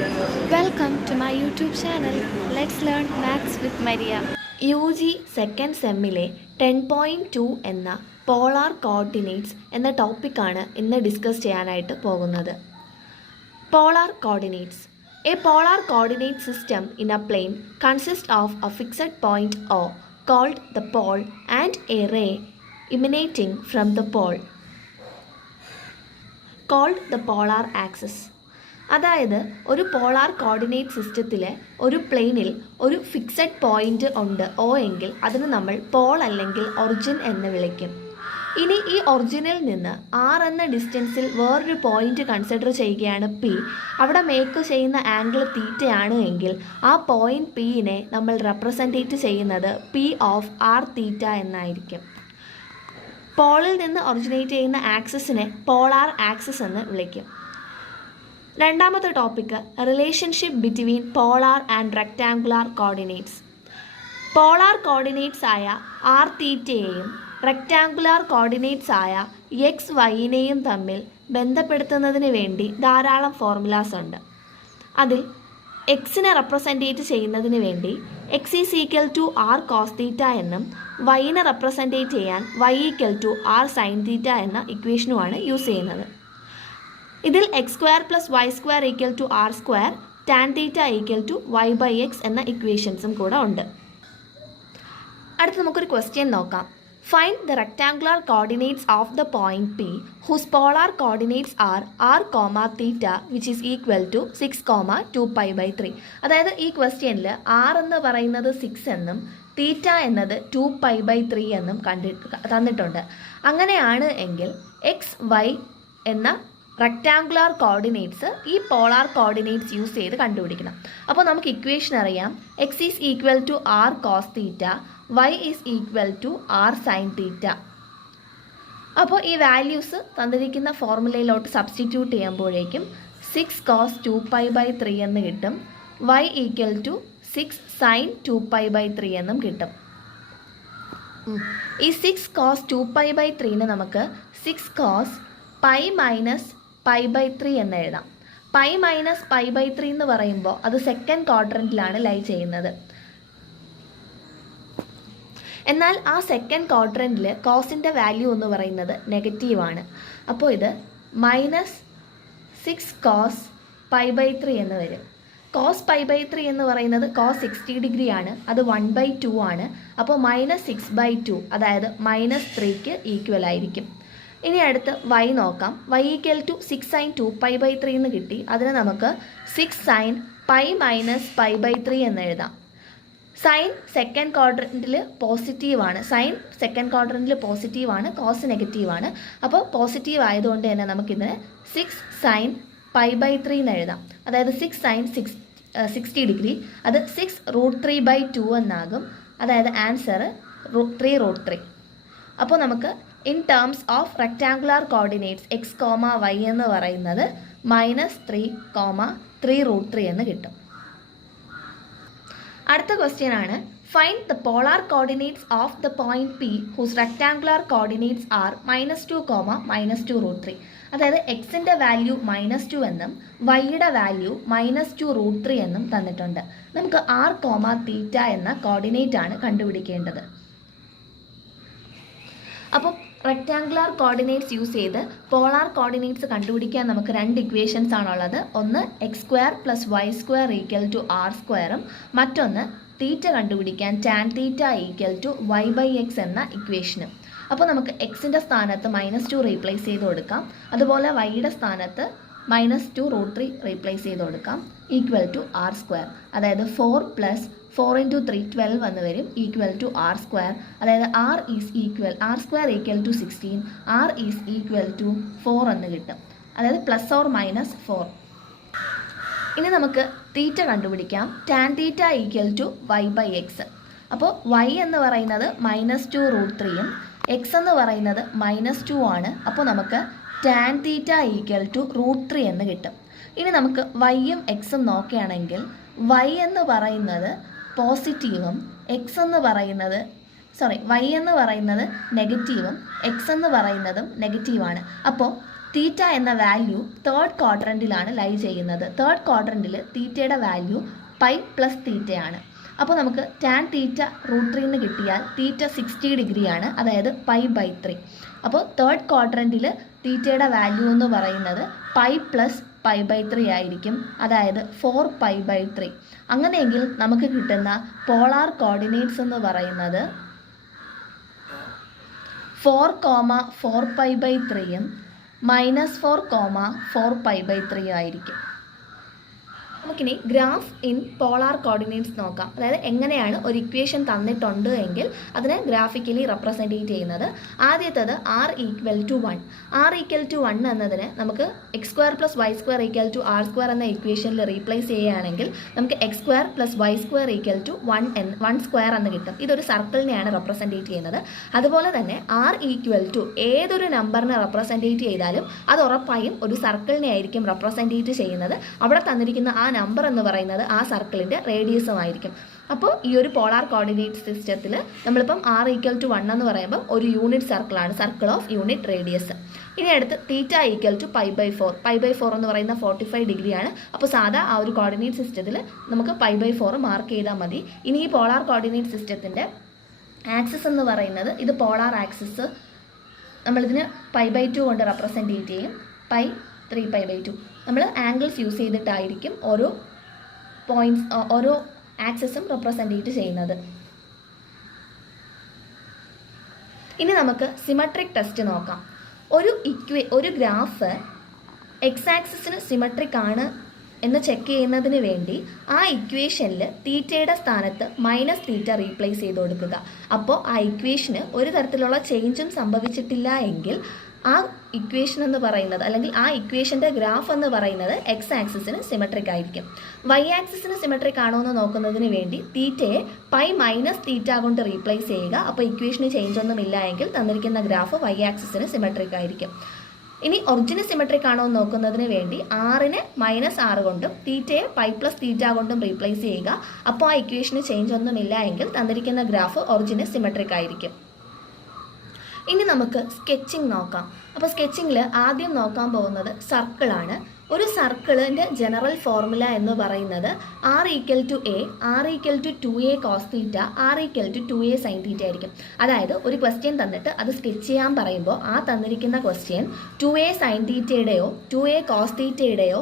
Welcome to my YouTube channel. Let's learn Maths with Maria. UG second സെമ്മിലെ 10.2 എന്ന polar coordinates എന്ന ടോപ്പിക്കാണ് ഇന്ന് ഡിസ്കസ് ചെയ്യാനായിട്ട് പോകുന്നത്. Polar coordinates. A polar coordinate system in a plane consists of a fixed point O called the pole and a ray emanating from the pole called the polar axis. അതായത് ഒരു polar coordinate സിസ്റ്റത്തിലെ ഒരു പ്ലെയിനിൽ ഒരു fixed point ഉണ്ട് ഓ എങ്കിൽ അതിന് നമ്മൾ പോൾ അല്ലെങ്കിൽ ഒറിജിൻ എന്ന് വിളിക്കും. ഇനി ഈ ഒറിജിനിൽ നിന്ന് ആർ എന്ന ഡിസ്റ്റൻസിൽ വേറൊരു പോയിന്റ് കൺസിഡർ ചെയ്യുകയാണ് പി. അവിടെ മേക്ക് ചെയ്യുന്ന ആംഗിൾ തീറ്റയാണ് എങ്കിൽ ആ പോയിന്റ് പിയിനെ നമ്മൾ റെപ്രസെൻറ്റേറ്റ് ചെയ്യുന്നത് പി ഓഫ് ആർ തീറ്റ എന്നായിരിക്കും. പോളിൽ നിന്ന് ഒറിജിനേറ്റ് ചെയ്യുന്ന ആക്സിസിനെ പോളാർ ആക്സിസ് എന്ന് വിളിക്കും. രണ്ടാമത്തെ topic relationship between polar and rectangular coordinates. Polar coordinates ആയ ആർ തീറ്റയെയും റെക്റ്റാങ്കുലാർ കോർഡിനേറ്റ്സ് ആയ എക്സ് വൈനെയും തമ്മിൽ ബന്ധപ്പെടുത്തുന്നതിന് വേണ്ടി ധാരാളം ഫോർമുലാസ് ഉണ്ട്. അതിൽ എക്സിനെ റെപ്രസെൻറ്റേറ്റ് ചെയ്യുന്നതിന് വേണ്ടി X is equal to R cos theta എന്നും വൈനെ റെപ്രസെൻറ്റേറ്റ് ചെയ്യാൻ Y equal to R sine theta എന്ന ഇക്വേഷനുമാണ് യൂസ് ചെയ്യുന്നത്. ഇതിൽ X square plus Y square equal to R square tan theta equal to Y by X എന്ന ഇക്വേഷൻസും കൂടെ ഉണ്ട്. അടുത്ത് നമുക്കൊരു ക്വസ്റ്റ്യൻ നോക്കാം. Find the rectangular coordinates of the point P whose polar coordinates R R comma theta which is equal to 6,2π/3. അതായത് ഈ ക്വസ്റ്റ്യനിൽ ആർ എന്ന് പറയുന്നത് 6 എന്നും തീറ്റ എന്നത് 2π/3 എന്നും തന്നിട്ടുണ്ട്. അങ്ങനെയാണ് എങ്കിൽ എക്സ് വൈ എന്ന റെക്റ്റാങ്കുലാർ കോർഡിനേറ്റ്സ് ഈ പോളാർ കോർഡിനേറ്റ്സ് യൂസ് ചെയ്ത് കണ്ടുപിടിക്കണം. അപ്പോൾ നമുക്ക് ഇക്വേഷൻ അറിയാം. X is equal to R cos theta, y is equal to R sine theta. അപ്പോൾ ഈ വാല്യൂസ് തന്നിരിക്കുന്ന ഫോർമുലയിലോട്ട് സബ്സ്റ്റിറ്റ്യൂട്ട് ചെയ്യുമ്പോഴേക്കും 6 cos 2π/3 എന്ന് കിട്ടും. വൈ ഈക്വൽ ടു 6 sin 2π/3 എന്നും കിട്ടും. ഈ 6 cos 2π/3 നമുക്ക് 6 cos പൈ മൈനസ് π/3 എന്ന് എഴുതാം. പൈ മൈനസ് π/3 എന്ന് പറയുമ്പോൾ അത് സെക്കൻഡ് ക്വാഡ്രൻറ്റിലാണ് ലൈ ചെയ്യുന്നത്. എന്നാൽ ആ സെക്കൻഡ് ക്വാഡ്രൻറ്റിൽ കോസിൻ്റെ വാല്യൂ എന്ന് പറയുന്നത് നെഗറ്റീവാണ്. അപ്പോൾ ഇത് മൈനസ് 6 cos π/3 എന്ന് വരും. കോസ് π/3 എന്ന് പറയുന്നത് കോസ് 60 ഡിഗ്രി ആണ്, അത് 1/2 ആണ്. അപ്പോൾ മൈനസ് 6/2 അതായത് -3ക്ക് ഈക്വൽ ആയിരിക്കും. ഇനി അടുത്ത് വൈ നോക്കാം. വൈ ഈക്വൽ ടു 6 sin 2π/3 എന്ന് കിട്ടി. അതിന് നമുക്ക് 6 sin പൈ മൈനസ് π/3 എന്ന് എഴുതാം. സൈൻ സെക്കൻഡ് ക്വാഡ്രൻറ്റിൽ പോസിറ്റീവാണ്, സൈൻ സെക്കൻഡ് ക്വാഡ്രൻറ്റിൽ പോസിറ്റീവാണ്, കോസ് നെഗറ്റീവാണ്. അപ്പോൾ പോസിറ്റീവ് ആയതുകൊണ്ട് തന്നെ നമുക്കിതിന് 6 sin π/3 എന്ന് എഴുതാം. അതായത് 6 sin 60 ഡിഗ്രി, അത് 6√3/2 എന്നാകും. അതായത് ആൻസർ 3√3. അപ്പോൾ നമുക്ക് in terms of rectangular coordinates x comma y എന്ന് പറയുന്നത് -3,3√3 എന്ന് കിട്ടും. അടുത്ത ക്വസ്റ്റ്യൻ ആണ് find the polar coordinates of the point P whose rectangular coordinates are -2, -2√3. അതായത് എക്സിൻ്റെ വാല്യൂ -2 എന്നും വൈയുടെ വാല്യൂ -2√3 എന്നും തന്നിട്ടുണ്ട്. നമുക്ക് ആർ കോമ തീറ്റ എന്ന കോർഡിനേറ്റ് ആണ് കണ്ടുപിടിക്കേണ്ടത്. അപ്പോൾ റെക്റ്റാങ്കുലാർ കോർഡിനേറ്റ്സ് യൂസ് ചെയ്ത് പോളാർ കോർഡിനേറ്റ്സ് കണ്ടുപിടിക്കാൻ നമുക്ക് രണ്ട് ഇക്വേഷൻസ് ആണുള്ളത്. ഒന്ന് x square plus Y square equal to r സ്ക്വയറും മറ്റൊന്ന് തീറ്റ കണ്ടുപിടിക്കാൻ tan theta equal to Y by X എന്ന ഇക്വേഷനും. അപ്പോൾ നമുക്ക് എക്സിൻ്റെ സ്ഥാനത്ത് -2 റീപ്ലേസ് ചെയ്ത് കൊടുക്കാം. അതുപോലെ വൈയുടെ സ്ഥാനത്ത് -2√3 റീപ്ലേസ് ചെയ്ത് കൊടുക്കാം. ഈക്വൽ ടു ആർ സ്ക്വയർ, അതായത് 4 + 4 × 3 12 എന്ന് വരും. ഈക്വൽ ടു ആർ സ്ക്വയർ, അതായത് r square equal to 16, r is equal to 4 എന്ന് കിട്ടും. അതായത് +or-4. ഇനി നമുക്ക് തീറ്റ കണ്ടുപിടിക്കാം. Tan theta equal to Y by x. അപ്പോൾ വൈ എന്ന് പറയുന്നത് -2√3യും എക്സ് എന്ന് പറയുന്നത് -2 ആണ്. അപ്പോൾ നമുക്ക് ടാൻ തീറ്റ ഈക്വൽ ടു √3 എന്ന് കിട്ടും. ഇനി നമുക്ക് വൈയും എക്സും നോക്കുകയാണെങ്കിൽ വൈ എന്ന് പറയുന്നത് പോസിറ്റീവും വൈ എന്ന് പറയുന്നത് നെഗറ്റീവും എക്സ് എന്ന് പറയുന്നതും നെഗറ്റീവാണ്. അപ്പോൾ തീറ്റ എന്ന വാല്യൂ തേർഡ് ക്വാഡ്രൻറ്റിലാണ് ലൈ ചെയ്യുന്നത്. തേർഡ് ക്വാഡ്രൻറ്റിൽ തീറ്റയുടെ വാല്യൂ പൈ പ്ലസ് തീറ്റയാണ്. അപ്പോൾ നമുക്ക് ടാൻ തീറ്റ √3 കിട്ടിയാൽ തീറ്റ 60 ഡിഗ്രിയാണ്, അതായത് π/3. അപ്പോൾ തേർഡ് ക്വാഡ്രൻറ്റിൽ തീറ്റയുടെ വാല്യൂ എന്ന് പറയുന്നത് പൈ പ്ലസ് π/3 ആയിരിക്കും, അതായത് 4π/3. അങ്ങനെയെങ്കിൽ നമുക്ക് കിട്ടുന്ന പോളാർ കോർഡിനേറ്റ്സ് എന്ന് പറയുന്നത് 4,4π/3 -4,4π/3 ആയിരിക്കും. നമുക്കിനി ഗ്രാഫ് ഇൻ പോളാർ കോർഡിനേറ്റ്സ് നോക്കാം. അതായത് എങ്ങനെയാണ് ഒരു ഇക്വേഷൻ തന്നിട്ടുണ്ട് എങ്കിൽ അതിനെ ഗ്രാഫിക്കലി റെപ്രസെൻറ്റേറ്റ് ചെയ്യുന്നത്. ആദ്യത്തേത് r=1. r=1 എന്നതിന് നമുക്ക് x² + y² = r² എന്ന ഇക്വേഷനിൽ റീപ്ലേസ് ചെയ്യുകയാണെങ്കിൽ നമുക്ക് x² + y² = 1² എന്ന് കിട്ടും. ഇതൊരു സർക്കിളിനെയാണ് റെപ്രസെൻറ്റേറ്റ് ചെയ്യുന്നത്. അതുപോലെ തന്നെ r= ഏതൊരു നമ്പറിനെ റെപ്രസെൻറ്റേറ്റ് ചെയ്താലും അത് ഉറപ്പായും ഒരു സർക്കിളിനെ ആയിരിക്കും റെപ്രസെൻറ്റേറ്റ് ചെയ്യുന്നത്. അവിടെ തന്നിരിക്കുന്ന ആ നമ്പർ എന്ന് പറയുന്നത് ആ സർക്കിളിൻ്റെ റേഡിയസുമായിരിക്കും. അപ്പോൾ ഈ ഒരു പോളാർ കോർഡിനേറ്റ് സിസ്റ്റത്തിൽ നമ്മളിപ്പം r=1 എന്ന് പറയുമ്പോൾ ഒരു യൂണിറ്റ് സർക്കിളാണ്, സർക്കിൾ ഓഫ് യൂണിറ്റ് റേഡിയസ്. ഇനി അടുത്ത് തീറ്റ π/4. π/4 എന്ന് പറയുന്ന 45 ഡിഗ്രിയാണ്. അപ്പോൾ സാധാ ആ ഒരു കോർഡിനേറ്റ് സിസ്റ്റത്തിൽ നമുക്ക് π/4 മാർക്ക് ചെയ്താൽ മതി. ഇനി ഈ പോളാർ കോർഡിനേറ്റ് സിസ്റ്റത്തിൻ്റെ ആക്സിസ് എന്ന് പറയുന്നത്, ഇത് പോളാർ ആക്സിസ് നമ്മളിതിന് π/2 കൊണ്ട് റെപ്രസെൻറ്റേറ്റ് ചെയ്യും. 3π/2 നമ്മൾ ആംഗിൾസ് യൂസ് ചെയ്തിട്ടായിരിക്കും ഓരോ പോയിൻറ്റ്സ് ഓരോ ആക്സിസും റെപ്രസെൻറ്റേറ്റ് ചെയ്യുന്നത്. ഇനി നമുക്ക് സിമെട്രിക് ടെസ്റ്റ് നോക്കാം. ഒരു ഗ്രാഫ് എക്സ് ആക്സിസിന് സിമെട്രിക് ആണ് എന്ന് ചെക്ക് ചെയ്യുന്നതിന് വേണ്ടി ആ ഇക്വേഷനിൽ തീറ്റയുടെ സ്ഥാനത്ത് -θ റീപ്ലേസ് ചെയ്ത് കൊടുക്കുക. അപ്പോൾ ആ ഇക്വേഷന് ഒരു തരത്തിലുള്ള ചേഞ്ചും സംഭവിച്ചിട്ടില്ല എങ്കിൽ ആ ഇക്വേഷൻ എന്ന് പറയുന്നത്, അല്ലെങ്കിൽ ആ ഇക്വേഷൻ്റെ ഗ്രാഫ് എന്ന് പറയുന്നത് എക്സ് ആക്സിസിന് സിമെട്രിക് ആയിരിക്കും. വൈ ആക്സിസിന് സിമെട്രിക് ആണോ എന്ന് നോക്കുന്നതിന് വേണ്ടി തീറ്റയെ π-θ കൊണ്ട് റീപ്ലേസ് ചെയ്യുക. അപ്പോൾ ഇക്വേഷന് ചേഞ്ച് ഒന്നും ഇല്ല എങ്കിൽ തന്നിരിക്കുന്ന ഗ്രാഫ് വൈ ആക്സിസിന് സിമെട്രിക് ആയിരിക്കും. ഇനി ഒറിജിന് സിമെട്രിക് ആണോ എന്ന് നോക്കുന്നതിന് വേണ്ടി r-നെ -r കൊണ്ടും തീറ്റയെ π+θ കൊണ്ടും റീപ്ലേസ് ചെയ്യുക. അപ്പോൾ ആ ഇക്വേഷന് ചേഞ്ച് ഒന്നും ഇല്ല എങ്കിൽ തന്നിരിക്കുന്ന ഗ്രാഫ് ഒറിജിന് സിമെട്രിക് ആയിരിക്കും. ഇനി നമുക്ക് സ്കെച്ചിങ് നോക്കാം. അപ്പോൾ സ്കെച്ചിങ്ങിൽ ആദ്യം നോക്കാൻ പോകുന്നത് സർക്കിളാണ്. ഒരു സർക്കിളിൻ്റെ ജനറൽ ഫോർമുല എന്ന് പറയുന്നത് r=a, r=2a cos θ, r=2a sin θ ആയിരിക്കും. അതായത് ഒരു ക്വസ്റ്റ്യൻ തന്നിട്ട് അത് സ്കെച്ച് ചെയ്യാൻ പറയുമ്പോൾ ആ തന്നിരിക്കുന്ന question 2a sin θയുടെയോ 2a cos θയുടെയോ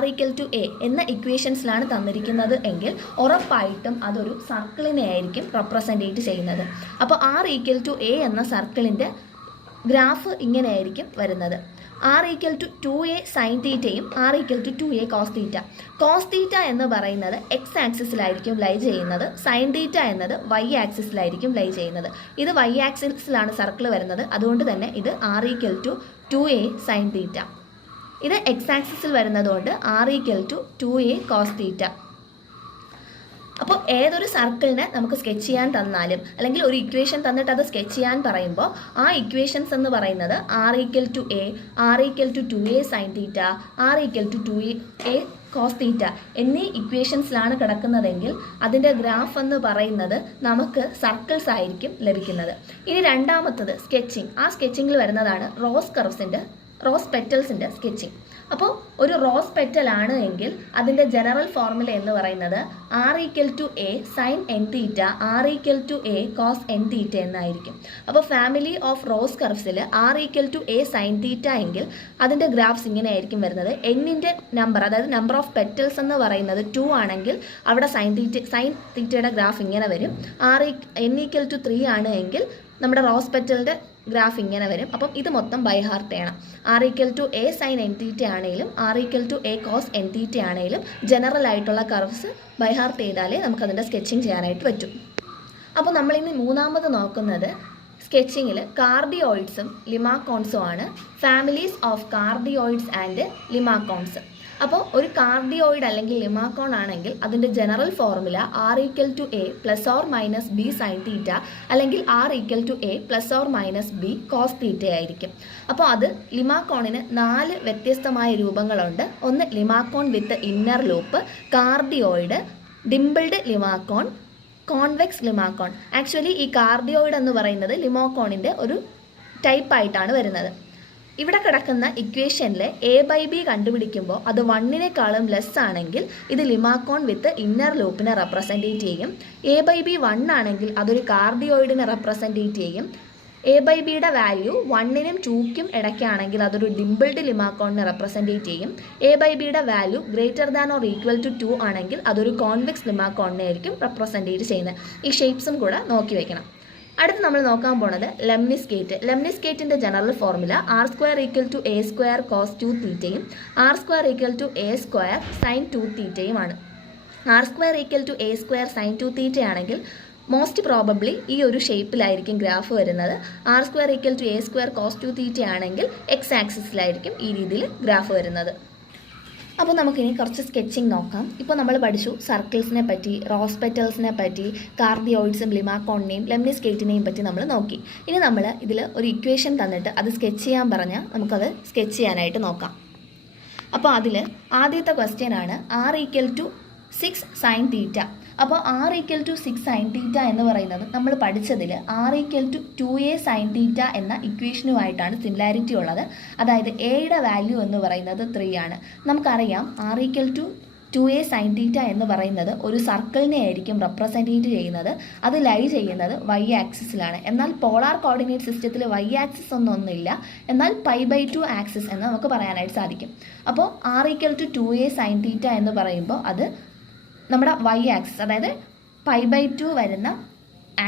r=a എന്ന ഇക്വേഷൻസിലാണ് തന്നിരിക്കുന്നത് എങ്കിൽ ഉറപ്പായിട്ടും അതൊരു സർക്കിളിനെ ആയിരിക്കും റെപ്രസെൻറ്റേറ്റ് ചെയ്യുന്നത്. അപ്പോൾ r=a എന്ന സർക്കിളിൻ്റെ ഗ്രാഫ് ഇങ്ങനെയായിരിക്കും വരുന്നത്. r=2a sin θയും r=2a cos θ. cos θ എന്ന് പറയുന്നത് എക്സ് ആക്സിസിലായിരിക്കും ലൈ ചെയ്യുന്നത്. sin θ എന്നത് വൈ ആക്സിസിലായിരിക്കും ലൈ ചെയ്യുന്നത്. ഇത് വൈ ആക്സിസിലാണ് സർക്കിൾ വരുന്നത്. അതുകൊണ്ട് തന്നെ ഇത് r=2a sin θ. ഇത് എക്സ് ആക്സിസിൽ വരുന്നതുകൊണ്ട് r=2a cos θ. അപ്പോൾ ഏതൊരു സർക്കിളിനെ നമുക്ക് സ്കെച്ച് ചെയ്യാൻ തന്നാലും അല്ലെങ്കിൽ ഒരു ഇക്വേഷൻ തന്നിട്ട് അത് സ്കെച്ച് ചെയ്യാൻ പറയുമ്പോൾ ആ ഇക്വേഷൻസ് എന്ന് പറയുന്നത് r=a, r=2a sin θ, r=2a cos θ എന്നീ ഇക്വേഷൻസിലാണ് കിടക്കുന്നതെങ്കിൽ അതിൻ്റെ ഗ്രാഫ് എന്ന് പറയുന്നത് നമുക്ക് സർക്കിൾസ് ആയിരിക്കും ലഭിക്കുന്നത്. ഇനി രണ്ടാമത്തത് സ്കെച്ചിങ്. ആ സ്കെച്ചിങ്ങിൽ വരുന്നതാണ് റോസ് പെറ്റൽസിൻ്റെ സ്കെച്ചിങ്. അപ്പോൾ ഒരു റോസ് പെറ്റൽ ആണ് എങ്കിൽ അതിൻ്റെ ജനറൽ ഫോർമുല എന്ന് പറയുന്നത് r=a sin nθ, r=a cos nθ എന്നായിരിക്കും. അപ്പോൾ ഫാമിലി ഓഫ് റോസ് കർവ്സിൽ r=a sin θ എങ്കിൽ അതിൻ്റെ ഗ്രാഫ്സ് ഇങ്ങനെ ആയിരിക്കും വരുന്നത്. എന്നിൻ്റെ നമ്പർ, അതായത് നമ്പർ ഓഫ് പെറ്റൽസ് എന്ന് പറയുന്നത് 2 ആണെങ്കിൽ അവിടെ sin θയുടെ ഗ്രാഫ് ഇങ്ങനെ വരും. n=3 ആണ് എങ്കിൽ നമ്മുടെ റോസ് പെറ്റലിൻ്റെ ഗ്രാഫ് ഇങ്ങനെ വരും. അപ്പം ഇത് മൊത്തം ബൈ ഹാർട്ട് ചെയ്യണം. r=a sin nθ ആണെങ്കിലും r=a cos nθ ആണെങ്കിലും ജനറൽ ആയിട്ടുള്ള കർവ്സ് ബൈ ഹാർട്ട് ചെയ്താലേ നമുക്കതിൻ്റെ സ്കെച്ചിങ് ചെയ്യാനായിട്ട് പറ്റും. അപ്പോൾ നമ്മളിനി മൂന്നാമത് നോക്കുന്നത് സ്കെച്ചിങ്ങിൽ കാർഡിയോയിഡ്സും ലിമാക്കോൺസും ആണ്. Families of cardioids and limacons. അപ്പോൾ ഒരു കാർഡിയോയിഡ് അല്ലെങ്കിൽ ലിമാക്കോൺ ആണെങ്കിൽ അതിൻ്റെ general formula r=a ± b sin θ അല്ലെങ്കിൽ r=a ± b cos θ ആയിരിക്കും. അപ്പോൾ അത് ലിമാക്കോണിന് 4 വ്യത്യസ്തമായ രൂപങ്ങളുണ്ട്. ഒന്ന് limacon with inner loop, cardioid, dimpled limacon, convex limacon. Actually ഈ കാർഡിയോയിഡ് എന്ന് പറയുന്നത് ലിമാക്കോണിൻ്റെ ഒരു ടൈപ്പായിട്ടാണ് വരുന്നത്. ഇവിടെ കിടക്കുന്ന ഇക്വേഷനിൽ a/b കണ്ടുപിടിക്കുമ്പോൾ അത് 1നേക്കാളും ലെസ് ആണെങ്കിൽ ഇത് ലിമാക്കോൺ വിത്ത് ഇന്നർ ലൂപ്പിനെ റെപ്രസെൻറ്റേറ്റ് ചെയ്യും. a/b 1 ആണെങ്കിൽ അതൊരു കാർഡിയോയിഡിനെ റെപ്രസെൻറ്റേറ്റ് ചെയ്യും. a/bയുടെ വാല്യൂ 1നും 2ക്കും ഇടയ്ക്കാണെങ്കിൽ അതൊരു ഡിംപിൾഡ് ലിമാക്കോണിനെ റെപ്രസെൻറ്റേറ്റ് ചെയ്യും. a/bയുടെ value greater than or equal to 2 ആണെങ്കിൽ അതൊരു കോൺവെക്സ് ലിമാക്കോണിനെ ആയിരിക്കും റെപ്രസെൻറ്റേറ്റ് ചെയ്യുന്നത്. ഈ ഷേപ്സും കൂടെ നോക്കി വയ്ക്കണം. അടുത്ത് നമ്മൾ നോക്കാൻ പോണത് ലെംനിസ്കേറ്റ്. ലെംനിസ്കേറ്റിൻ്റെ general formula r² = a² cos 2θ r² = a² sin 2θ ആണ്. r² = a² sin 2θ ആണെങ്കിൽ മോസ്റ്റ് പ്രോബബ്ലി ഈ ഒരു ഷേപ്പിലായിരിക്കും ഗ്രാഫ് വരുന്നത്. r² = a² cos 2θ ആണെങ്കിൽ എക്സ് ആക്സിസിലായിരിക്കും ഈ രീതിയിൽ ഗ്രാഫ് വരുന്നത്. അപ്പോൾ നമുക്കിനി കുറച്ച് സ്കെച്ചിങ് നോക്കാം. ഇപ്പോൾ നമ്മൾ പഠിച്ചു സർക്കിൾസിനെ പറ്റി, റോസ് പെറ്റൽസിനെ പറ്റി, കാർഡിയോയിഡ്സും ലിമാക്കോണിനെയും ലെംനിസ്കേറ്റിനെയും പറ്റി നമ്മൾ നോക്കി. ഇനി നമ്മൾ ഇതിൽ ഒരു ഇക്വേഷൻ തന്നിട്ട് അത് സ്കെച്ച് ചെയ്യാൻ പറഞ്ഞാൽ നമുക്കത് സ്കെച്ച് ചെയ്യാനായിട്ട് നോക്കാം. അപ്പോൾ അതിൽ ആദ്യത്തെ ക്വസ്റ്റ്യൻ ആണ് r = 6 sin θ. അപ്പോൾ r = 6 sin θ എന്ന് പറയുന്നത് നമ്മൾ പഠിച്ചതിൽ r = 2a sin θ എന്ന ഇക്വേഷനുമായിട്ടാണ് സിമിലാരിറ്റി ഉള്ളത്. അതായത് എയുടെ വാല്യൂ എന്ന് പറയുന്നത് 3 ആണ്. നമുക്കറിയാം r = 2a sin θ എന്ന് പറയുന്നത് ഒരു സർക്കിളിനെ ആയിരിക്കും റെപ്രസെൻറ്റേറ്റ് ചെയ്യുന്നത്. അത് ലൈ ചെയ്യുന്നത് y ആക്സിസിലാണ്. എന്നാൽ പോളാർ കോർഡിനേറ്റ് സിസ്റ്റത്തിൽ y ആക്സിസ് ഒന്നുമില്ല, എന്നാൽ π/2 ആക്സിസ് എന്ന് നമുക്ക് പറയാനായിട്ട് സാധിക്കും. അപ്പോൾ r = 2a sin θ എന്ന് പറയുമ്പോൾ അത് നമ്മുടെ y ആക്സിസ്, അതായത് π/2 വരുന്ന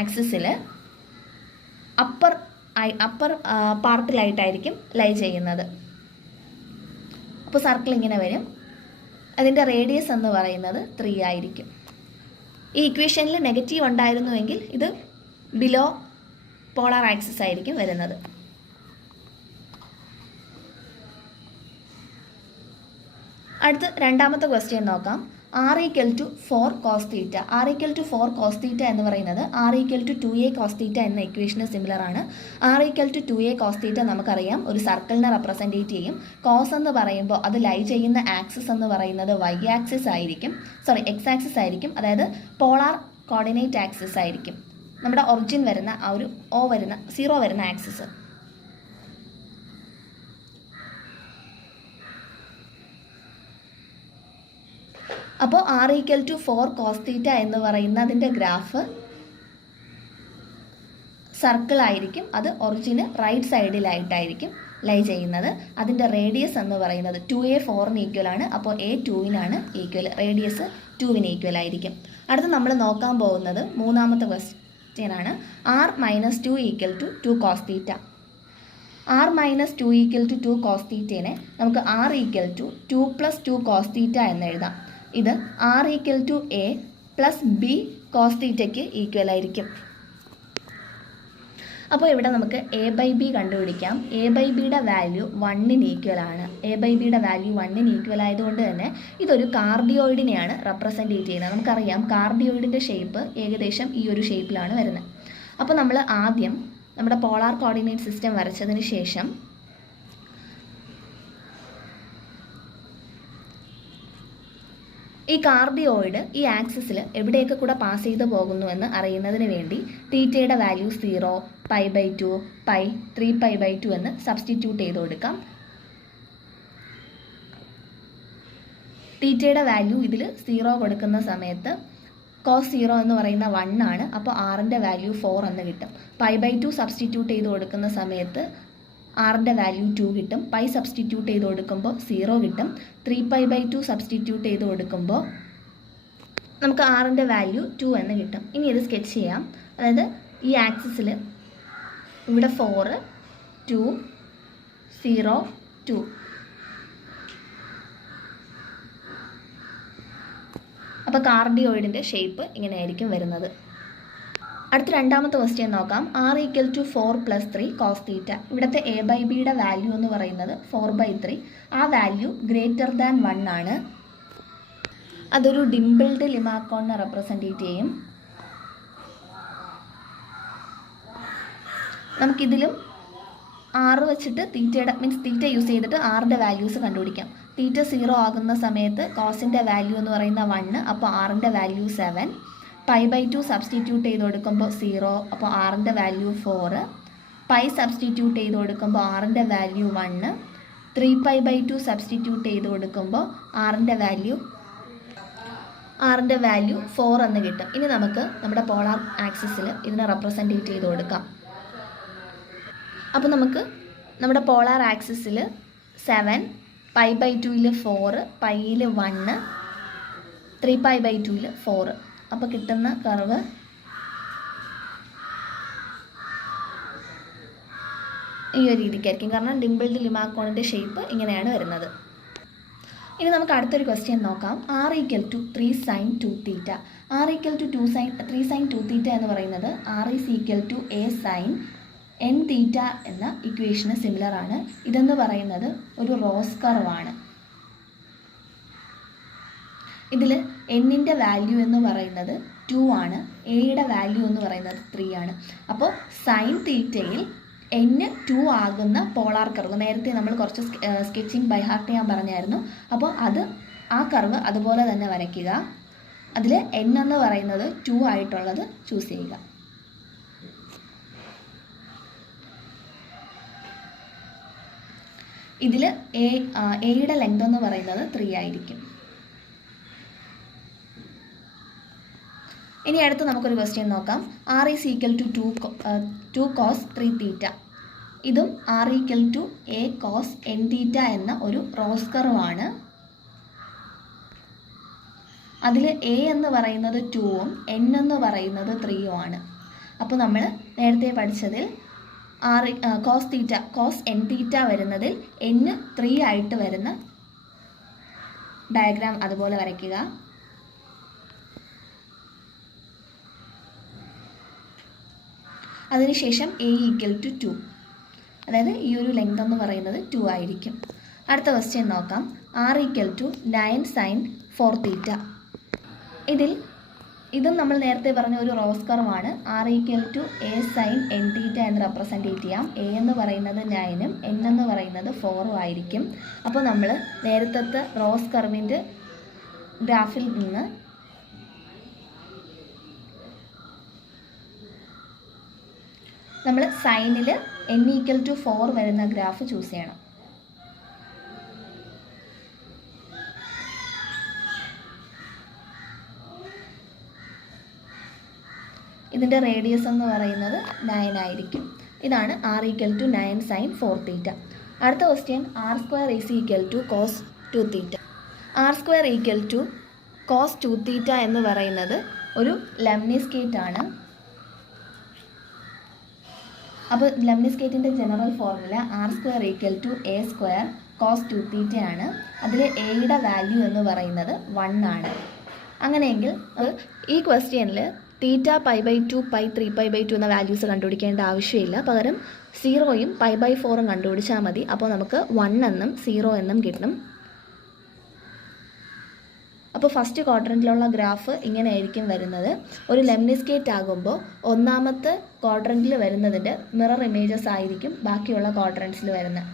ആക്സിസിൽ അപ്പർ പാർട്ടിലായിട്ടായിരിക്കും ലൈ ചെയ്യുന്നത്. അപ്പോൾ സർക്കിൾ ഇങ്ങനെ വരും. അതിൻ്റെ റേഡിയസ് എന്ന് പറയുന്നത് 3 ആയിരിക്കും. ഈ ഇക്വേഷനിൽ നെഗറ്റീവ് ഉണ്ടായിരുന്നുവെങ്കിൽ ഇത് ബിലോ പോളാർ ആക്സിസ് ആയിരിക്കും വരുന്നത്. അടുത്ത രണ്ടാമത്തെ ക്വസ്റ്റ്യൻ നോക്കാം. r = 4 cos θ. r = 4 cos θ എന്ന് പറയുന്നത് r = 2a cos θ എന്ന ഇക്വേഷന് സിമിലർ ആണ്. r = 2a cos θ നമുക്കറിയാം ഒരു സർക്കിളിനെ റെപ്രസെൻറ്റേറ്റ് ചെയ്യും. കോസ് എന്ന് പറയുമ്പോൾ അത് ലൈ ചെയ്യുന്ന ആക്സിസ് എന്ന് പറയുന്നത് y ആക്സിസ് ആയിരിക്കും, എക്സ് ആക്സിസ് ആയിരിക്കും. അതായത് പോളാർ കോർഡിനേറ്റ് ആക്സിസ് ആയിരിക്കും. നമ്മുടെ ഒറിജിൻ വരുന്ന ആ ഒരു 0 വരുന്ന ആക്സിസ്. അപ്പോൾ r = 4 cos θ എന്ന് പറയുന്നതിൻ്റെ ഗ്രാഫ് സർക്കിൾ ആയിരിക്കും. അത് ഒറിജിന് റൈറ്റ് സൈഡിലായിട്ടായിരിക്കും ലൈ ചെയ്യുന്നത്. അതിൻ്റെ റേഡിയസ് എന്ന് പറയുന്നത് 2a 4ന് ഈക്വൽ ആണ്. അപ്പോൾ a 2നാണ് ഈക്വൽ, റേഡിയസ് 2ന് ഈക്വൽ ആയിരിക്കും. അടുത്ത് നമ്മൾ നോക്കാൻ പോകുന്നത് മൂന്നാമത്തെ ക്വസ്റ്റ്യൻ ആണ്. r - 2 = 2 cos θ. r - 2 = 2 cos θനെ നമുക്ക് r = 2 + 2 cos θ എന്ന് എഴുതാം. ഇത് r = a + b cos θയ്ക്ക് equal ആയിരിക്കും. അപ്പോൾ ഇവിടെ നമുക്ക് a/b കണ്ടുപിടിക്കാം. a/bയുടെ വാല്യൂ 1ന് ഈക്വൽ ആണ്. a/bയുടെ വാല്യൂ 1ന് ഈക്വൽ ആയതുകൊണ്ട് തന്നെ ഇതൊരു കാർഡിയോയിഡിനെയാണ് റെപ്രസെൻറ്റേറ്റ് ചെയ്യുന്നത്. നമുക്കറിയാം കാർഡിയോയിഡിൻ്റെ ഷേപ്പ് ഏകദേശം ഈ ഒരു ഷേപ്പിലാണ് വരുന്നത്. അപ്പോൾ നമ്മൾ ആദ്യം നമ്മുടെ പോളാർ കോർഡിനേറ്റ് സിസ്റ്റം വരച്ചതിന് ശേഷം ഈ കാർഡിയോയിഡ് ഈ ആക്സിസിൽ എവിടെയൊക്കെ കൂടെ പാസ് ചെയ്ത് പോകുന്നു എന്ന് അറിയുന്നതിന് വേണ്ടി തീറ്റയുടെ വാല്യൂ 0, π/2, π, 3π/2 എന്ന് സബ്സ്റ്റിറ്റ്യൂട്ട് ചെയ്ത് കൊടുക്കാം. തീറ്റയുടെ വാല്യൂ ഇതിൽ 0 കൊടുക്കുന്ന സമയത്ത് cos 0 എന്ന് പറയുന്ന 1 ആണ്. അപ്പോൾ r-ൻ്റെ വാല്യൂ 4 എന്ന് കിട്ടും. π/2 സബ്സ്റ്റിറ്റ്യൂട്ട് ചെയ്ത് കൊടുക്കുന്ന സമയത്ത് r-ൻ്റെ വാല്യൂ 2 കിട്ടും. പൈ സബ്സ്റ്റിറ്റ്യൂട്ട് ചെയ്ത് കൊടുക്കുമ്പോൾ 0 കിട്ടും. 3π/2 സബ്സ്റ്റിറ്റ്യൂട്ട് ചെയ്ത് കൊടുക്കുമ്പോൾ നമുക്ക് r-ൻ്റെ വാല്യൂ 2 എന്ന് കിട്ടും. ഇനി ഇത് സ്കെച്ച് ചെയ്യാം. അതായത് ഈ ആക്സിസിൽ ഇവിടെ 4, 2, 0, 2. അപ്പോൾ കാർഡിയോയിഡിൻ്റെ ഷേപ്പ് ഇങ്ങനെയായിരിക്കും വരുന്നത്. അടുത്ത രണ്ടാമത്തെ ക്വസ്റ്റ്യൻ നോക്കാം. r = 4 + 3 cos θ. ഇവിടുത്തെ a/bയുടെ വാല്യൂ എന്ന് പറയുന്നത് 4/3. ആ വാല്യൂ ഗ്രേറ്റർ ദാൻ 1 ആണ്. അതൊരു ഡിംപിൾഡ് ലിമാക്കോണിനെ റെപ്രസെൻറ്റേറ്റ് ചെയ്യും. നമുക്കിതിലും r വെച്ചിട്ട് തീറ്റ യൂസ് ചെയ്തിട്ട് r-ൻ്റെ വാല്യൂസ് കണ്ടുപിടിക്കാം. തീറ്റ 0 ആകുന്ന സമയത്ത് കോസിൻ്റെ വാല്യൂ എന്ന് പറയുന്ന 1, അപ്പോൾ r-ൻ്റെ വാല്യൂ 7. π/2 സബ്സ്റ്റിറ്റ്യൂട്ട് ചെയ്ത് കൊടുക്കുമ്പോൾ 0, അപ്പോൾ r-ൻ്റെ വാല്യൂ 4. പൈ സബ്സ്റ്റിറ്റ്യൂട്ട് ചെയ്ത് കൊടുക്കുമ്പോൾ ആറിൻ്റെ വാല്യൂ 1, 3π/2 സബ്സ്റ്റിറ്റ്യൂട്ട് ചെയ്ത് കൊടുക്കുമ്പോൾ ആറിൻ്റെ വാല്യൂ 4 എന്ന് കിട്ടും. ഇനി നമുക്ക് നമ്മുടെ പോളാർ ആക്സിസിൽ ഇതിനെ റെപ്രസെൻറ്റേറ്റ് ചെയ്ത് കൊടുക്കാം. അപ്പോൾ നമുക്ക് നമ്മുടെ പോളാർ ആക്സിസിൽ 7, π/2 4, πയിൽ 1, 3π/2 4. അപ്പോൾ കിട്ടുന്ന കർവ് ഈ ഒരു രീതിക്കായിരിക്കും. കാരണം ഡിംപിൾഡ് ലിമാക്കോണിൻ്റെ ഷേപ്പ് ഇങ്ങനെയാണ് വരുന്നത്. ഇനി നമുക്ക് അടുത്തൊരു ക്വസ്റ്റ്യൻ നോക്കാം. r = 3 sin 2θ. r = 3 sin 2θ എന്ന് പറയുന്നത് r = a sin nθ എന്ന ഇക്വേഷന് സിമിലർ ആണ്. ഇതെന്ന് പറയുന്നത് ഒരു റോസ് കർവാണ്. ഇതിൽ എന്നിൻ്റെ വാല്യൂ എന്ന് പറയുന്നത് 2 ആണ്, എയുടെ വാല്യൂ എന്ന് പറയുന്നത് 3 ആണ്. അപ്പോൾ സൈൻ തീറ്റയിൽ n 2 ആകുന്ന പോളാർ കർവ്, നേരത്തെ നമ്മൾ കുറച്ച് സ്കെച്ചിങ് ബൈ ഹാർട്ട് ചെയ്യാൻ പറഞ്ഞായിരുന്നു. അപ്പോൾ ആ കർവ് അതുപോലെ തന്നെ വരയ്ക്കുക. അതിൽ n എന്ന് പറയുന്നത് 2 ആയിട്ടുള്ളത് ചൂസ് ചെയ്യുക. ഇതിൽ എയുടെ ലെങ്ത് എന്ന് പറയുന്നത് 3 ആയിരിക്കും. ഇനി അടുത്ത് നമുക്കൊരു ക്വസ്റ്റ്യൻ നോക്കാം. r = 2 cos 3θ. ഇതും r = a cos nθ എന്ന ഒരു റോസ് കർവാണ്. അതിൽ a എന്ന് പറയുന്നത് 2ഉം n എന്ന് പറയുന്നത് 3ഉം ആണ്. അപ്പോൾ നമ്മൾ നേരത്തെ പഠിച്ചതിൽ cos nθ വരുന്നതിൽ n 3 ആയിട്ട് വരുന്ന ഡയഗ്രാം അതുപോലെ വരയ്ക്കുക. അതിനുശേഷം a = 2, അതായത് ഈ ഒരു ലെങ്ത് എന്ന് പറയുന്നത് 2 ആയിരിക്കും. അടുത്ത ക്വസ്റ്റ്യൻ നോക്കാം. r = 9 sin 4θ. ഇതും നമ്മൾ നേരത്തെ പറഞ്ഞ ഒരു rose കർവാണ്. r = a sin nθ എന്ന് റെപ്രസെൻറ്റേറ്റ് ചെയ്യാം. a എന്ന് പറയുന്നത് 9ഉം n എന്ന് പറയുന്നത് 4ഉം ആയിരിക്കും. അപ്പോൾ നമ്മൾ നേരത്തെ റോസ് കർവിൻ്റെ ഗ്രാഫിൽ നിന്ന് നമ്മൾ സൈനിൽ n = 4 വരുന്ന ഗ്രാഫ് ചൂസ് ചെയ്യണം. ഇതിൻ്റെ റേഡിയസ് എന്ന് പറയുന്നത് 9 ആയിരിക്കും. ഇതാണ് r = 9 sin 4θ. അടുത്ത question r² = cos 2θ. r² = cos 2θ എന്ന് പറയുന്നത് ഒരു ലെംനിസ്കേറ്റ് ആണ്. അപ്പോൾ ലെംനിസ്കേറ്റിൻ്റെ general formula r² = a² cos 2θ ആണ്. അതിൽ എയുടെ വാല്യൂ എന്ന് പറയുന്നത് 1 ആണ്. അങ്ങനെയെങ്കിൽ ഈ ക്വസ്റ്റ്യനിൽ തീറ്റ π/2 π 3π/2 എന്ന വാല്യൂസ് കണ്ടുപിടിക്കേണ്ട ആവശ്യമില്ല. പകരം 0യും π/4ഉം കണ്ടുപിടിച്ചാൽ മതി. അപ്പോൾ നമുക്ക് 1 എന്നും 0 എന്നും കിട്ടും. അപ്പോൾ ഫസ്റ്റ് ക്വാഡ്രൻറ്റിലുള്ള ഗ്രാഫ് ഇങ്ങനെയായിരിക്കും വരുന്നത്. ഒരു ലെംനിസ്കേറ്റ് ആകുമ്പോൾ ഒന്നാമത്തെ ക്വാഡ്രൻറ്റിൽ വരുന്നതിൻ്റെ മിറർ ഇമേജസ് ആയിരിക്കും ബാക്കിയുള്ള ക്വാഡ്രൻറ്റ്സിൽ വരുന്നത്.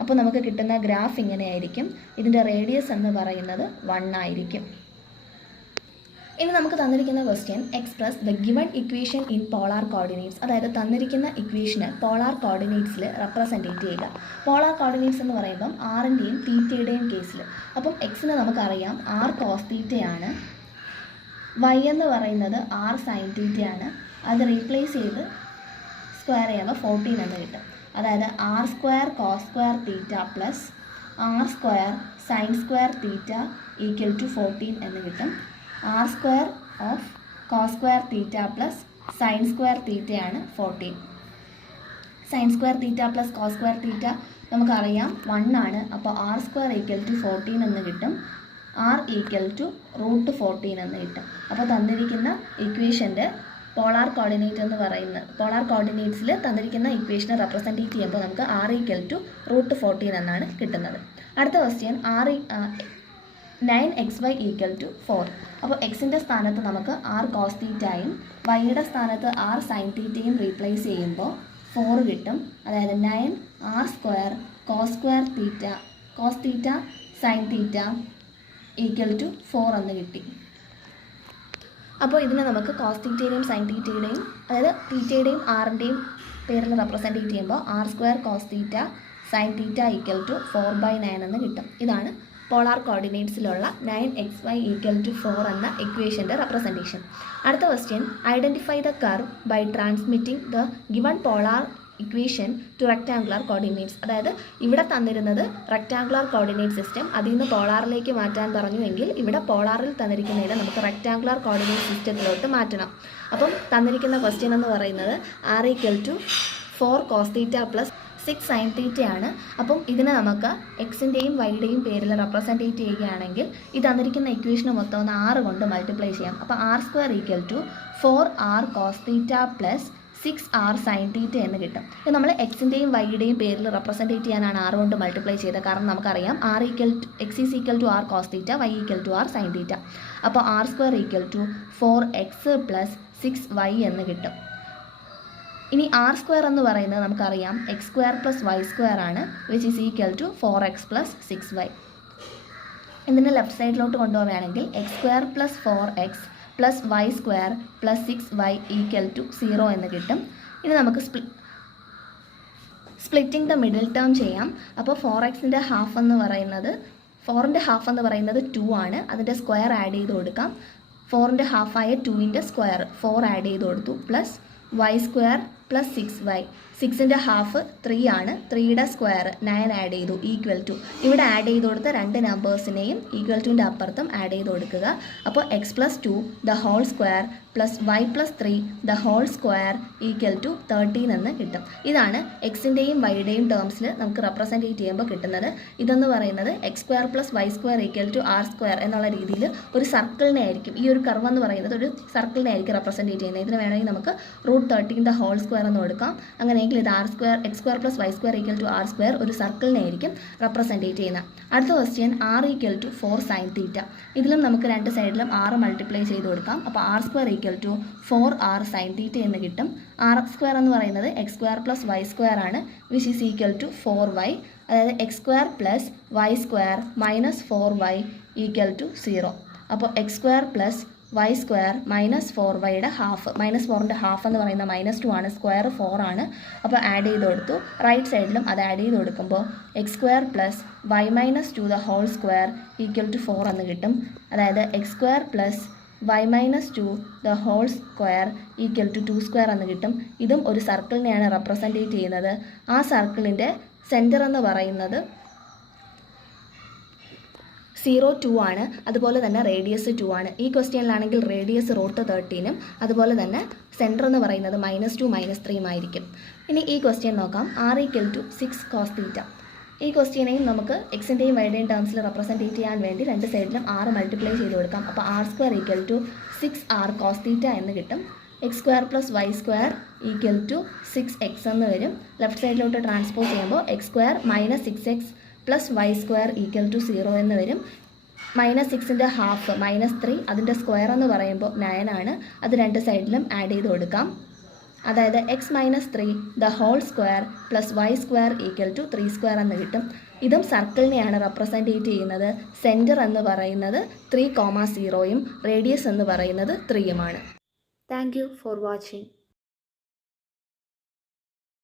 അപ്പോൾ നമുക്ക് കിട്ടുന്ന ഗ്രാഫ് ഇങ്ങനെയായിരിക്കും. ഇതിൻ്റെ റേഡിയസ് എന്ന് പറയുന്നത് 1 ആയിരിക്കും. ഇനി നമുക്ക് തന്നിരിക്കുന്ന question express the given equation in polar coordinates. അതായത് തന്നിരിക്കുന്ന ഇക്വേഷന് പോളാർ കോർഡിനേറ്റ്സിൽ റെപ്രസെൻറ്റേറ്റ് ചെയ്യുക. പോളാർ കോർഡിനേറ്റ്സ് എന്ന് പറയുമ്പം ആറിൻ്റെയും തീറ്റയുടെയും കേസിൽ. അപ്പം എക്സിന് നമുക്കറിയാം r cos θയാണ്, y എന്ന് പറയുന്നത് r sin θയാണ്. അത് റീപ്ലേസ് ചെയ്ത് സ്ക്വയർ ചെയ്യുമ്പോൾ 14 എന്ന് കിട്ടും. അതായത് r² cos² θ plus r² sin² θ = 14 എന്ന് കിട്ടും. r² of cos² θ plus sin² θ ആണ് 14. sin² θ പ്ലസ് cos² θ നമുക്കറിയാം 1 ആണ്. അപ്പോൾ r² = 14 എന്ന് കിട്ടും. r = √14 എന്ന് കിട്ടും. അപ്പോൾ തന്നിരിക്കുന്ന ഇക്വേഷൻ്റെ പോളാർ കോർഡിനേറ്റ് എന്ന് പറയുന്നത് പോളാർ കോർഡിനേറ്റ്സിൽ തന്നിരിക്കുന്ന ഇക്വേഷനെ റെപ്രസെൻറ്റേറ്റ് ചെയ്യുമ്പോൾ നമുക്ക് r = √14 എന്നാണ് കിട്ടുന്നത്. അടുത്ത ക്വസ്റ്റ്യൻ 9xy = 4. അപ്പോൾ എക്സിൻ്റെ സ്ഥാനത്ത് നമുക്ക് r cos θയും വൈയുടെ സ്ഥാനത്ത് r sin θയും റീപ്ലേസ് ചെയ്യുമ്പോൾ 4 കിട്ടും. അതായത് 9r² cos² θ sin θ = 4 എന്ന് കിട്ടി. അപ്പോൾ ഇതിനെ നമുക്ക് കോസ് തീറ്റയുടെയും സൈൻ തീറ്റയുടെയും അതായത് തീറ്റയുടെയും ആറിൻ്റെയും പേരിൽ റെപ്രസെൻറ്റേറ്റ് ചെയ്യുമ്പോൾ r square cos theta sine theta equal to 4/9 എന്ന് കിട്ടും. ഇതാണ് പോളാർ കോർഡിനേറ്റ്സിലുള്ള 9xy ഈക്വൽ ടു 4 എന്ന ഇക്വേഷൻ്റെ റെപ്രസെൻറ്റേഷൻ. അടുത്ത question, identify the curve by transmitting the given polar equation to rectangular coordinates. അതായത് ഇവിടെ തന്നിരുന്നത് റെക്ടാങ്കുലർ കോർഡിനേറ്റ് സിസ്റ്റം, അതിൽ നിന്ന് പോളാറിലേക്ക് മാറ്റാൻ പറഞ്ഞുവെങ്കിൽ ഇവിടെ പോളാറിൽ തന്നിരിക്കുന്നതിനെ നമുക്ക് റെക്ടാങ്കുലർ കോർഡിനേറ്റ് സിസ്റ്റത്തിലോട്ട് മാറ്റണം. അപ്പം തന്നിരിക്കുന്ന ക്വസ്റ്റ്യൻ എന്ന് പറയുന്നത് r equal to 4 cos theta plus 6 sine തീറ്റയാണ്. അപ്പം ഇതിനെ നമുക്ക് എക്സിൻ്റെയും വൈയുടെയും പേരിൽ റെപ്രസെൻറ്റേറ്റ് ചെയ്യുകയാണെങ്കിൽ ഈ തന്നിരിക്കുന്ന ഇക്വേഷന് മൊത്തം ഒന്ന് 6 കൊണ്ട് മൾട്ടിപ്ലൈ ചെയ്യാം. അപ്പോൾ r square equal to 4r cos theta plus 6r sine theta എന്ന് കിട്ടും. ഇത് നമ്മൾ എക്സിൻ്റെയും വൈയുടെയും പേരിൽ റെപ്രസെൻറ്റേറ്റ് ചെയ്യാനാണ് 6 കൊണ്ട് മൾട്ടിപ്ലൈ ചെയ്തത്. കാരണം നമുക്കറിയാം x is equal to r cos theta, y equal to r sine theta. അപ്പോൾ r square equal to 4x plus 6y എന്ന് കിട്ടും. ഇനി ആർ സ്ക്വയർ എന്ന് പറയുന്നത് നമുക്കറിയാം x square plus Y square ആണ്, which is equal to 4x plus 6y. ഇതിൻ്റെ left സൈഡിലോട്ട് കൊണ്ടുപോവുകയാണെങ്കിൽ x square plus 4x plus Y square plus 6y equal to 0 എന്ന് കിട്ടും. ഇനി നമുക്ക് സ്പ്ലിറ്റിംഗ് ദ മിഡിൽ ടേം ചെയ്യാം. അപ്പോൾ 4xൻ്റെ ഹാഫ് എന്ന് പറയുന്നത് 4ൻ്റെ ഹാഫ് എന്ന് പറയുന്നത് 2 ആണ്. അതിൻ്റെ സ്ക്വയർ ആഡ് ചെയ്ത് കൊടുക്കാം. 4ൻ്റെ ഹാഫായ 2ൻ്റെ സ്ക്വയർ 4 ആഡ് ചെയ്ത് കൊടുത്തു plus y square plus 6y. 6ൻ്റെ ഹാഫ് 3 ആണ്. 3യുടെ സ്ക്വയർ 9 ആഡ് ചെയ്തു ഈക്വൽ ടു, ഇവിടെ ആഡ് ചെയ്ത് കൊടുത്ത രണ്ട് നമ്പേഴ്സിനെയും ഈക്വൽ ടുവിൻ്റെ അപ്പുറത്തും ആഡ് ചെയ്ത് കൊടുക്കുക. അപ്പോൾ x plus 2 the whole square plus y plus 3 the whole square equal to 13 എന്ന് കിട്ടും. ഇതാണ് എക്സിൻ്റെയും വൈയുടെയും ടേംസിൽ നമുക്ക് റെപ്രസെൻറ്റേറ്റ് ചെയ്യുമ്പോൾ കിട്ടുന്നത്. ഇതെന്ന് പറയുന്നത് x square plus Y square equal to R square എന്നുള്ള രീതിയിൽ ഒരു സർക്കിളിനെ ആയിരിക്കും, ഈ ഒരു കർവ് എന്ന് പറയുന്നത് ഒരു സർക്കിളിനെ ആയിരിക്കും റെപ്രസെൻറ്റേറ്റ് ചെയ്യുന്നത്. ഇതിന് വേണമെങ്കിൽ നമുക്ക് √13 ദ ഹോൾ സ്ക്വയർ എന്ന് കൊടുക്കാം. അങ്ങനെയെങ്കിൽ ഇത് x square plus Y square equal to R square ഒരു സർക്കിളിനെ ആയിരിക്കും റെപ്രസെൻറ്റേറ്റ് ചെയ്യുന്നത്. അടുത്ത question, r equal to 4 sine theta. ഇതിലും നമുക്ക് രണ്ട് സൈഡിലും 6 മൾട്ടിപ്ലൈ ചെയ്ത് കൊടുക്കാം. അപ്പോൾ r square equal to 4r sine theta എന്ന് കിട്ടും. ആർ സ്ക്വയർ എന്ന് പറയുന്നത് x square plus Y square ആണ്, which is equal to 4y. അതായത് x square plus Y square minus 4y equal to 0. അപ്പോൾ X square plus Y square minus 4yയുടെ half, -4ൻ്റെ half എന്ന് പറയുന്നത് -2 ആണ്, സ്ക്വയർ 4 ആണ്. അപ്പോൾ ആഡ് ചെയ്ത് കൊടുത്തു. റൈറ്റ് സൈഡിലും അത് ആഡ് ചെയ്ത് കൊടുക്കുമ്പോൾ x square plus y minus 2 the whole square equal to 4 എന്ന് കിട്ടും. അതായത് x square plus y minus 2 the whole square equal to 2 square എന്ന് കിട്ടും. ഇതും ഒരു സർക്കിളിനെയാണ് റെപ്രസെൻറ്റേറ്റ് ചെയ്യുന്നത്. ആ സർക്കിളിൻ്റെ സെൻറ്റർ എന്ന് പറയുന്നത് 0, 2 ആണ്. അതുപോലെ തന്നെ റേഡിയസ് 2 ആണ്. ഈ ക്വസ്റ്റ്യനിലാണെങ്കിൽ റേഡിയസ് √13ഉം അതുപോലെ തന്നെ സെൻറ്റർ എന്ന് പറയുന്നത് -2 -3 ആയിരിക്കും. ഇനി ഈ ക്വസ്റ്റ്യൻ നോക്കാം. r equal to 6 cos theta. ഈ ക്വസ്റ്റ്യനെയും നമുക്ക് എക്സിൻ്റെയും വൈയുടെയും ടേംസിൽ റെപ്രസെൻറ്റേറ്റ് ചെയ്യാൻ വേണ്ടി രണ്ട് സൈഡിലും 6 മൾട്ടിപ്ലൈ ചെയ്ത് കൊടുക്കാം. അപ്പോൾ r square equal to 6r cos theta എന്ന് കിട്ടും. X square plus Y square equal to 6x എന്ന് വരും. ലെഫ്റ്റ് സൈഡിലോട്ട് ട്രാൻസ്പോസ് ചെയ്യുമ്പോൾ x square minus 6x plus Y square equal to 0 എന്ന് വരും. -6ൻ്റെ ഹാഫ് -3, അതിൻ്റെ സ്ക്വയർ എന്ന് പറയുമ്പോൾ 9 ആണ്. അത് രണ്ട് സൈഡിലും ആഡ് ചെയ്ത് കൊടുക്കാം. അതായത് x minus 3 the whole square plus Y square equal to 3 square എന്ന് കിട്ടും. ഇതും സർക്കിളിനെയാണ് റെപ്രസെൻറ്റേറ്റ് ചെയ്യുന്നത്. സെൻറ്റർ എന്ന് പറയുന്നത് 3,0യും റേഡിയസ് എന്ന് പറയുന്നത് 3യുമാണ്. Thank you for watching.